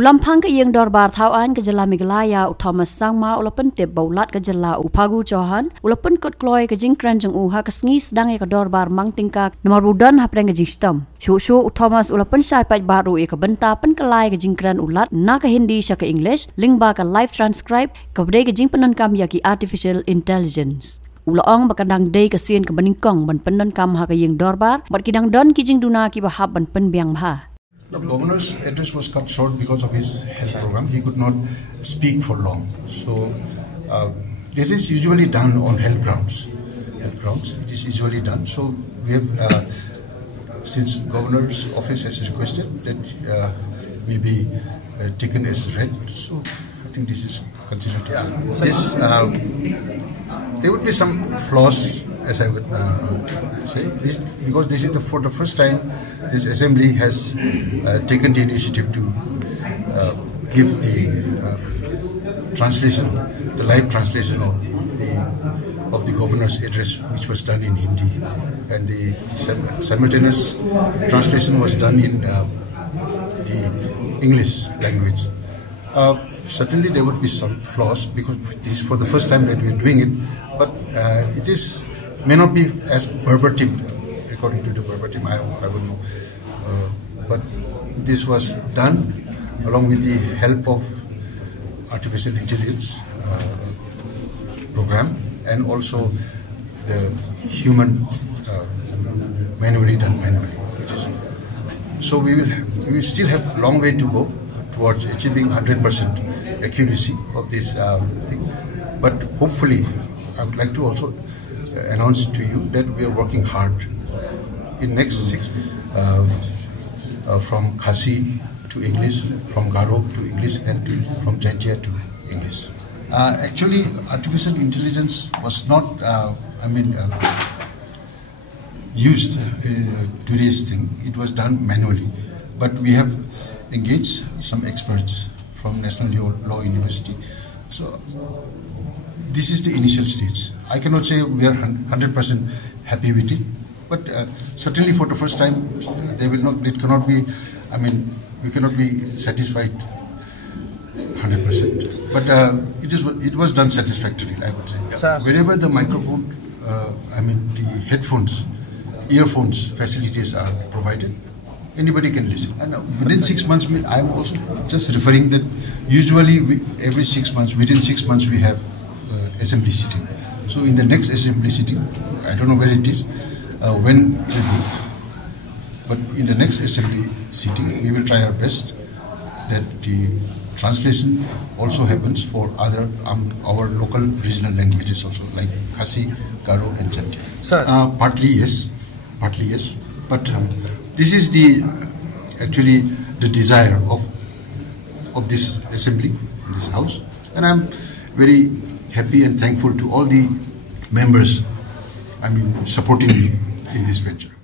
Lamphang Ïingdorbar Thauan ke jela Meghalaya Thomas Sangma ulapen tep baulat ke jela Upagu Johan ulapen kot kloy ke jingkran jeng uha ke sengi sedang ke Dorbar mang tingkak nomor budan hapreng ke jingstem. Shushu Thomas ulapen syai paj baru ke benta pen kelai ke jingkran ulat na ke Hindi sya ke English lingba ke live transcribe ke berdei ke jingpenan kam ya ki artificial intelligence. Ulaong bakadang day ke sien ke beningkong ban penan kam ha ke Ïingdorbar bat kidang don ki Jingduna ki bahab ban pen biang bha. The governor's address was cut short because of his health program. He could not speak for long. So this is usually done on health grounds. It is usually done. So we have, since governor's office has requested that may be taken as read. So I think this is considered. Yeah. This there would be some flaws, as I would say, because this is for the first time this assembly has taken the initiative to give the translation, the live translation of the governor's address, which was done in Hindi, and the simultaneous translation was done in the English language. Certainly there would be some flaws because this is for the first time that we are doing it, but it may not be as verbatim, according to the verbatim, I would know. But this was done along with the help of artificial intelligence program and also the human manually. So we will still have a long way to go towards achieving 100% accuracy of this thing. But hopefully, I would like to also announce to you that we are working hard in next 6 from Khasi to English, from Kyrwoh to English, and from Atiar to English. Actually, artificial intelligence was not, used in today's thing. It was done manually, but we have engaged some experts from National Law University. So this is the initial stage. I cannot say we are 100% happy with it, but certainly for the first time, we cannot be satisfied 100%. But it was done satisfactorily, I would say. Wherever the microphone, the headphones, earphones facilities are provided, anybody can listen. And within 6 months, I'm also just referring that usually every 6 months, within 6 months we have assembly sitting. So in the next assembly sitting, I don't know where it is, when it will be, but in the next assembly sitting, we will try our best that the translation also happens for other our local regional languages also, like Khasi, Kyrwoh, and Atiar. Sir, partly yes, but this is actually the desire of this assembly in this house, and I'm very happy and thankful to all the members supporting me in this venture.